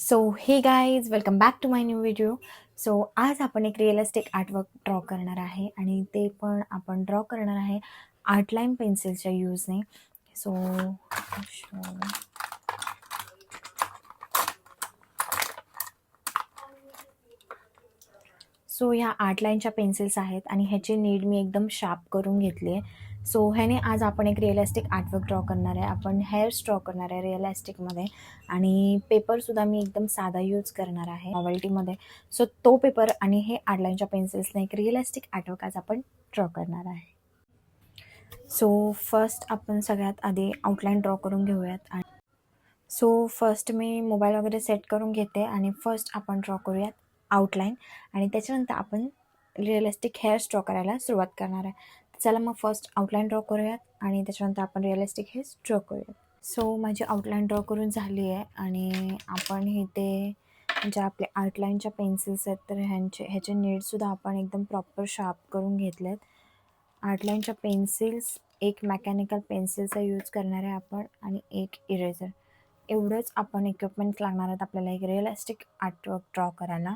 So hey guys welcome back to my new video. So आज आपण एक realistic artwork draw करणार आहे आणि ते पण आपण ड्रॉ करणार आहे आर्टलाईन पेन्सिलच्या यूजने. सो सो ह्या आर्टलाईनच्या पेन्सिल्स आहेत आणि ह्याची नीड मी एकदम शार्प करून घेतली आहे. सो ह्याने आज आपण एक रिअलिस्टिक आर्टवर्क ड्रॉ करणार आहे. आपण हेअर्स ड्रॉ करणार आहे रिअलिस्टिकमध्ये आणि पेपरसुद्धा मी एकदम साधा यूज करणार आहे नॉवेल्टीमध्ये. सो तो पेपर आणि हे आर्टलाईनच्या पेन्सिल्सने एक रिअलिस्टिक आर्टवर्क आज आपण ड्रॉ करणार आहे. सो फर्स्ट आपण सगळ्यात आधी आउटलाईन ड्रॉ करून घेऊयात. सो फर्स्ट मी मोबाईल वगैरे सेट करून घेते आणि फर्स्ट आपण ड्रॉ करूयात आउटलाईन आणि त्याच्यानंतर आपण रिअलिस्टिक हेअर्स ड्रॉ करायला सुरुवात करणार आहे. चला मग फर्स्ट आउटलाईन ड्रॉ करूयात आणि त्याच्यानंतर आपण रिअलिस्टिक हेअर्स ड्रॉ करूयात. सो माझी आउटलाईन ड्रॉ करून झाली आहे आणि आपण इथे ज्या आपले आर्टलाईनच्या पेन्सिल्स आहेत तर ह्याचे नीडसुद्धा आपण एकदम प्रॉपर शार्प करून घेतलेत. आर्टलाईनच्या पेन्सिल्स एक मेकॅनिकल पेन्सिलचा यूज करणार आहे आपण आणि एक इरेझर. एवढंच आपण इक्विपमेंट लागणार आहेत आपल्याला एक रिअलिस्टिक आर्टवर्क ड्रॉ करायला.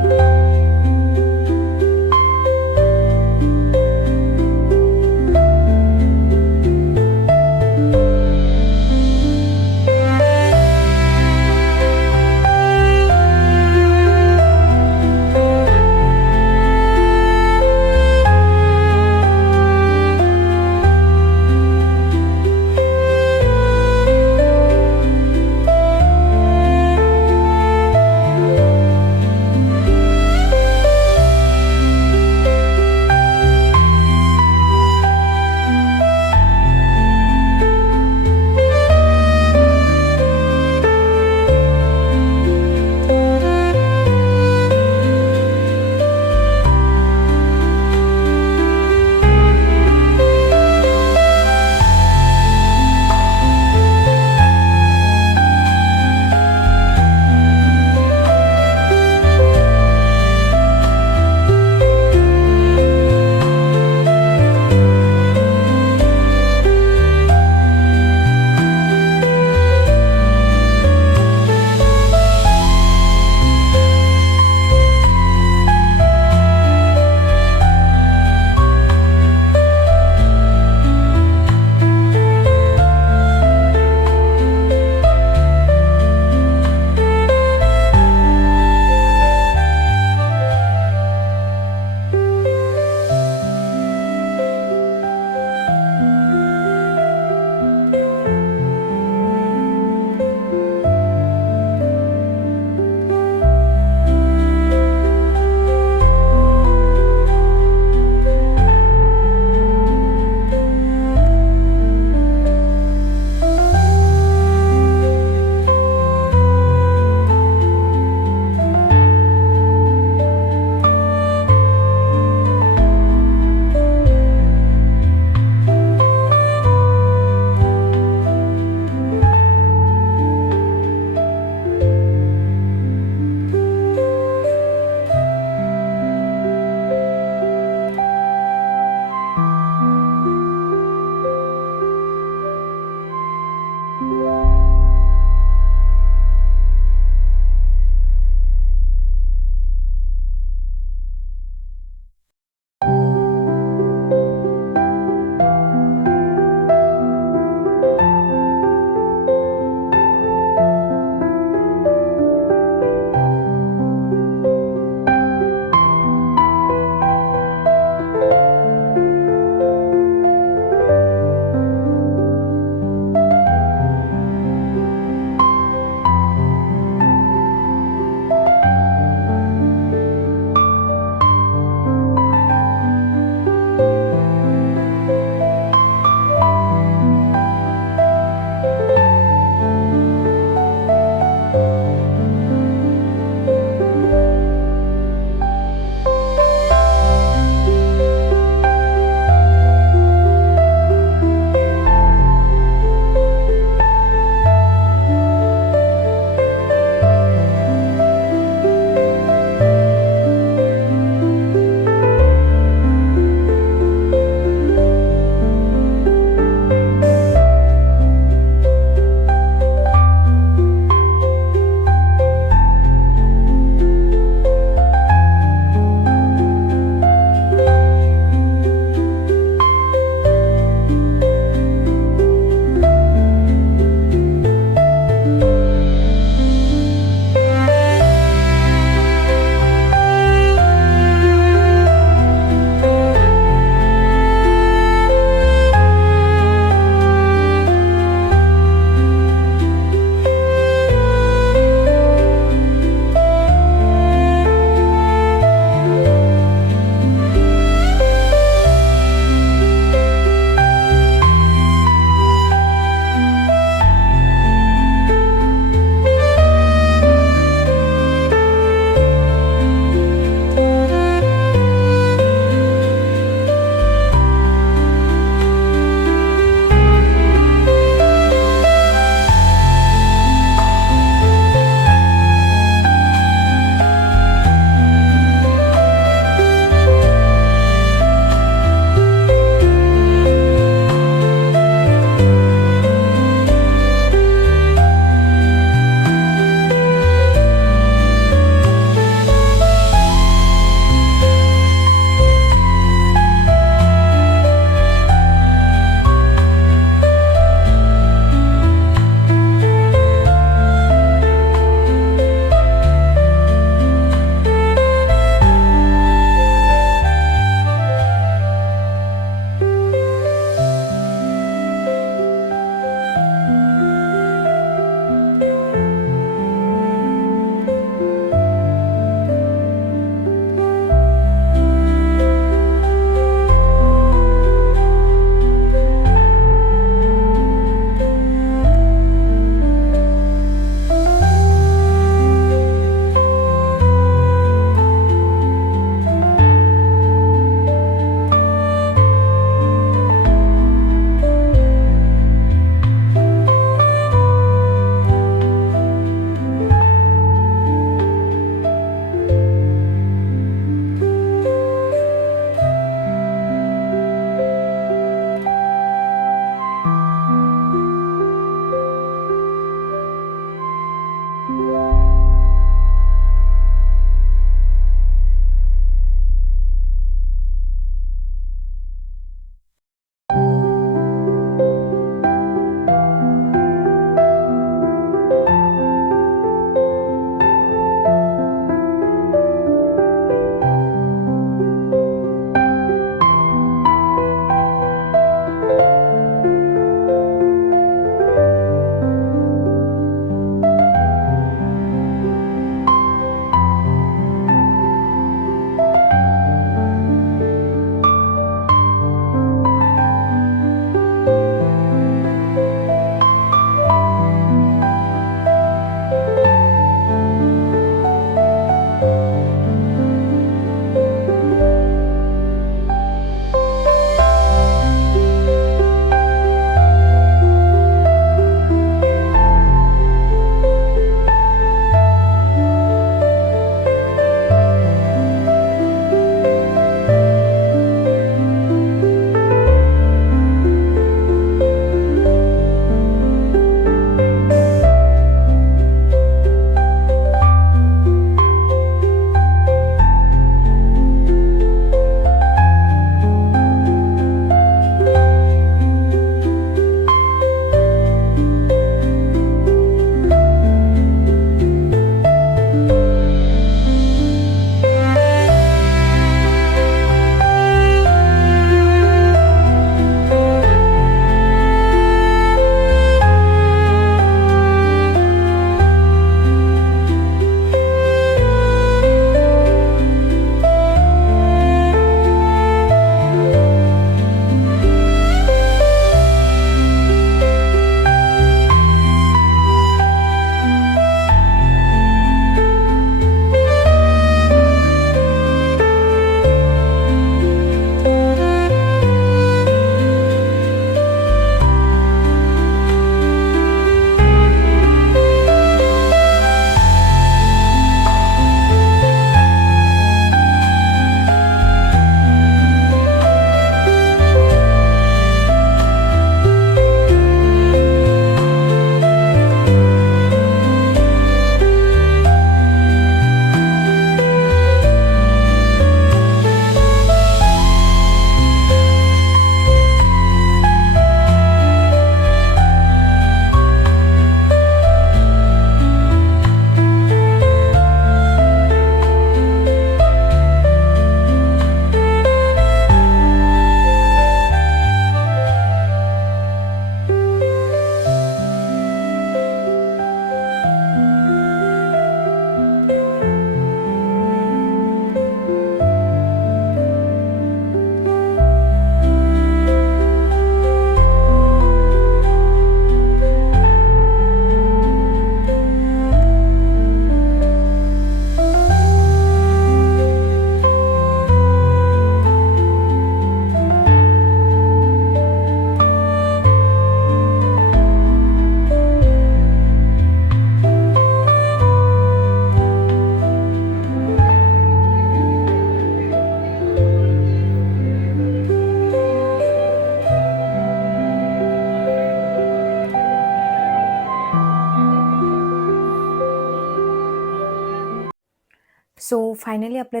सो फायनली आपलं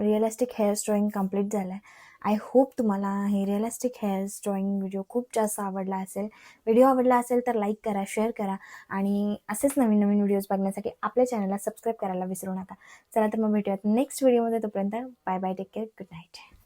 रिअलिस्टिक हेअर्स ड्रॉइंग कंप्लीट झालं आहे. आय होप तुम्हाला हे रिअलिस्टिक हेअर्स ड्रॉइंग व्हिडिओ खूप जास्त आवडला असेल. व्हिडिओ आवडला असेल तर लाईक करा, शेअर करा आणि असेच नवीन नवीन व्हिडिओज बघण्यासाठी आपल्या चॅनलला सबस्क्राईब करायला विसरू नका. चला तर मग भेटूयात नेक्स्ट व्हिडिओमध्ये. तोपर्यंत bye bye, take care, good night.